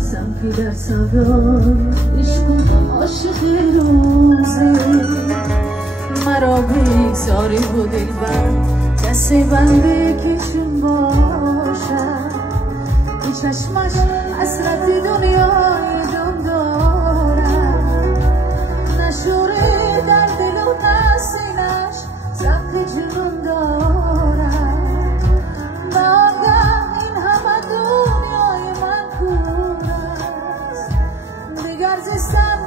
سمتی در سودای عشق عاشق روزه مرا بگذاری و دلبر دست بنده کشون باشد این چشمش حسرت دنیای جان دارد نشوره در دل و نسینش ضبط جنون دارد به آگه این همه دنیای من کور است دیگر زیستن